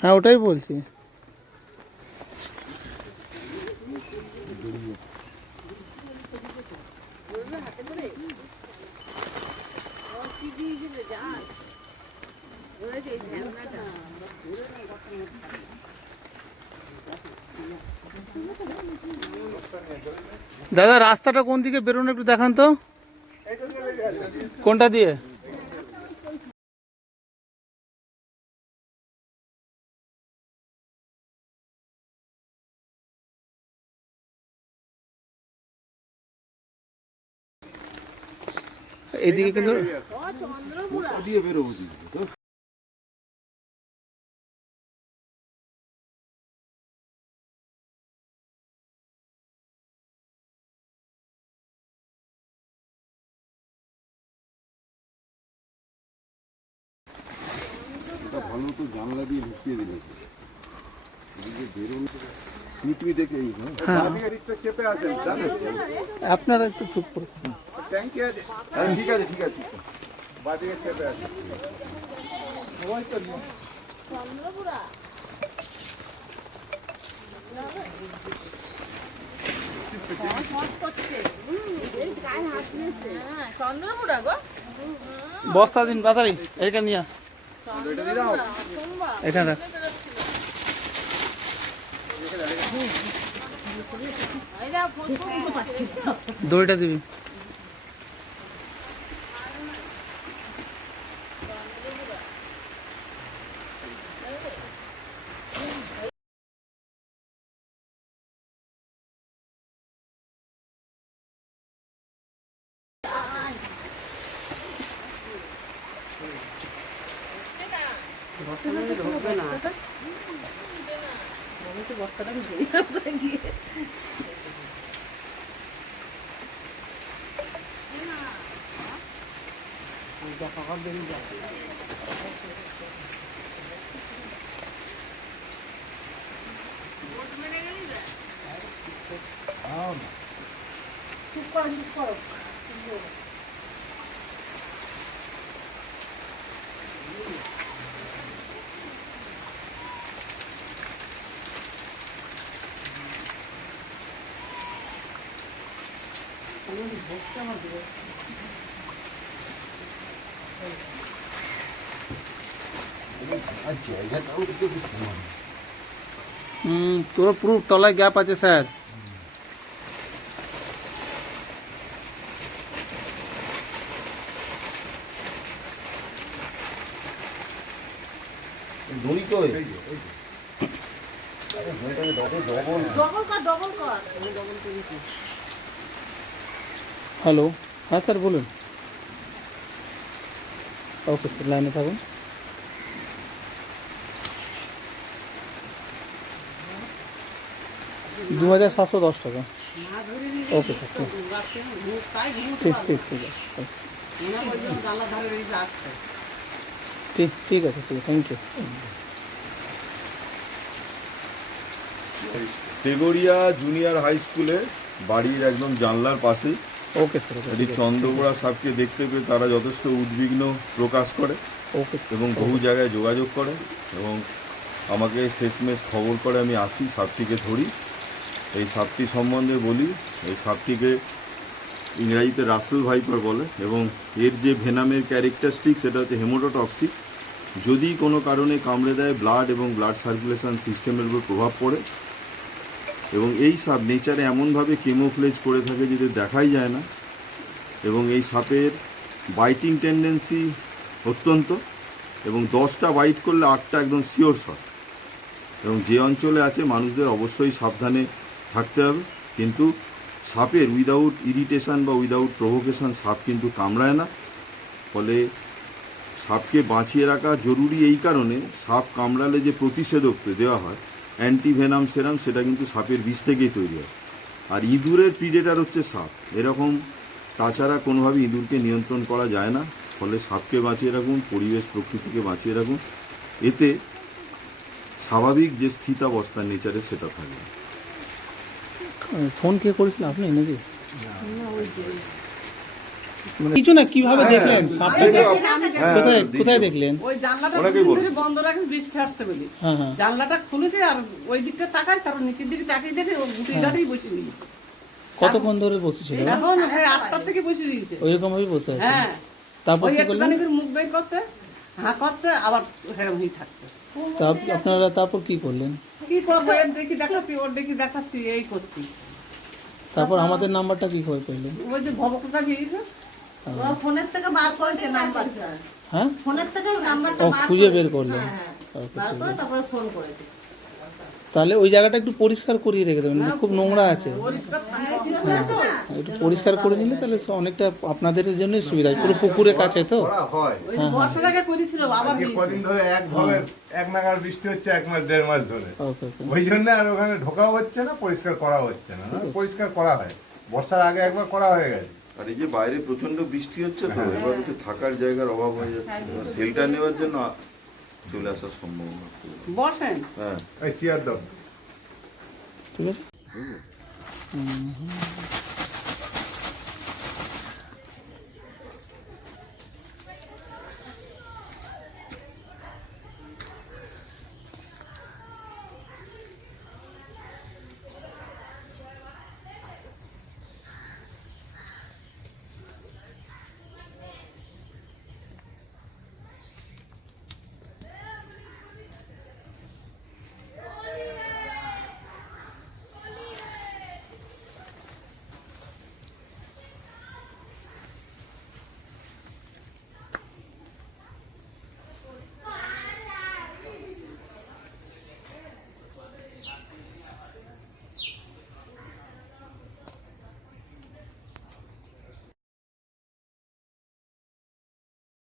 হ্যাঁ ওটাই বলছি দাদা রাস্তাটা কোন দিকে? বেরোনো একটু দেখান তো। কোনটা দিয়ে? এদিকে কিন্তু দিয়ে বেরোবো ভালো তো জানলা দিয়ে ঢুকিয়ে দিলে আপনারা একটু চুপ করুন। ট্যাঙ্কি আছে হ্যাঁ, ঠিক আছে ঠিক আছে। বাদিকে চেপে আছে। চন্দ্রপুরা। গো। বস্তা দিন তাড়াতাড়ি এইটা নিয়ে। এটা রাখ। দড়িটা দিবি। আর জায়গাটাও তো বেশ সমান। হুম তোর পুরো তলায় গ্যাপ আছে স্যার। দড়ি তো ডবল ডবল ডবল কর ডবল কর হ্যালো হ্যাঁ স্যার, বলুন। ওকে স্যার লাইনে থাকুন। দু হাজার সাতশো দশ টাকা। ওকে স্যার ঠিক। ঠিক ঠিক ঠিক আছে। ঠিক ঠিক আছে, ঠিক thank you Tegharia junior high স্কুলে বাড়ির একদম জানলার পাশে ওকে স্যার এটি সাপকে দেখতে পেয়ে তারা যথেষ্ট উদ্বিগ্ন প্রকাশ করে ওকে এবং বহু জায়গায় যোগাযোগ করে এবং আমাকে শেষমেশ খবর করে আমি আসি সাপটিকে ধরি। এই সাপটি সম্বন্ধে বলি এই সাপটিকে ইংরাজিতে রাসেল ভাইপার বলে এবং এর যে ভেনামের ক্যারেক্টারিস্টিক সেটা হচ্ছে হেমোটোটক্সিক। যদি কোনো কারণে কামড়ে দেয় ব্লাড এবং ব্লাড সার্কুলেশন সিস্টেমের উপর প্রভাব পড়ে এবং এই সাপ নেচারে এমনভাবে কেমোফ্লেজ করে থাকে যেটা দেখাই যায় না। এবং এই সাপের বাইটিং টেন্ডেন্সি অত্যন্ত এবং দশটা বাইট করলে আটটা একদম শিওর শট এবং যে অঞ্চলে আছে মানুষদের অবশ্যই সাবধানে থাকতে হবে। কিন্তু সাপের উইদাউট ইরিটেশন বা উইদাউট প্রভোকেশন সাপ কিন্তু কামড়ায় না। ফলে সাপকে বাঁচিয়ে রাখা জরুরি এই কারণে সাপ কামড়ালে যে প্রতিষেধক দেওয়া হয় অ্যান্টিভেনাম সেরাম সেটা কিন্তু সাপের বিষ থেকেই তৈরি হয়। আর ইঁদুরের প্রিডেটার হচ্ছে সাপ। এরকম তাছাড়া কোনোভাবে ইঁদুরকে নিয়ন্ত্রণ করা যায় না। ফলে সাপকে বাঁচিয়ে রাখুন পরিবেশ প্রকৃতিকে বাঁচিয়ে রাখুন। এতে স্বাভাবিক যে স্থিতাবস্থা নেচারে সেটা থাকবে ফোন কে করেছিল আপনি নাকি কিছু না কীভাবে দেখলেন? সাপটাকে হ্যাঁ, কোথায় কোথায় দেখলেন? ওই জানলাটা। ধরে বন্ধ রাখেন বৃষ্টি আসছে বলে। হ্যাঁ হ্যাঁ। জানলাটা খুলেছে আর ওই দিকটা তাকাই তারপর নিচের দিকে তাকিয়ে দেখে ও গুটি গাড়ি বসে কতক্ষণ ধরে বসেছিল এখন হ্যাঁ আটটার থেকে বসে দিয়েছে ওইরকম ভাবে বসে আছে? হ্যাঁ। তারপর কি করলেন? একটুখানি করে মুখ বের করছে হ্যাঁ করছে আবার হয়ে থাকছে। তারপর আপনারা তারপর কি করলেন? কি করব এর দেখি দেখাচ্ছি ওর দেখি দেখাচ্ছি এই করছি। তারপর আমাদের নাম্বারটা কি করে পেলেন? ওই যে ভবকটা দিয়েছে ফোনের থেকে বার করেছে নাম্বারটা হ্যাঁ? ফোনের থেকে নাম্বারটা বার খুঁজে বের করলেন হ্যাঁ, বার করে তারপরে ফোন করেছে। তাহলে ওই জায়গাটা একটু পরিষ্কার করিয়ে রেখে দেবেন খুব নোংরা আছে। একটু পরিষ্কার করে নিলে তাহলে তো অনেকটা আপনাদের জন্য সুবিধা হয়। পুরো পুকুরের কাছে তো। করা হয়। ওই যে বর্ষার আগে করেছিল আবার আজকে দিয়েছে। কদিন ধরে এক ভাবের এক নাগার বৃষ্টি হচ্ছে এক মাস দেড় মাস ধরে। ওই জন্য আর ওখানে ঢোকাও হচ্ছে না পরিষ্কার করা হচ্ছে না। না, পরিষ্কার করা হয়। বর্ষার আগে একবার করা হয়ে গেছে। আর এই যে বাইরে প্রচণ্ড বৃষ্টি হচ্ছে তো এবার হচ্ছে থাকার জায়গার অভাব হয়ে যাচ্ছে। এবার সেলটা নেওয়ার জন্য চলে আসার সম্ভাবনা। বসেন। হ্যাঁ। চেয়ার দাও। ঠিক আছে।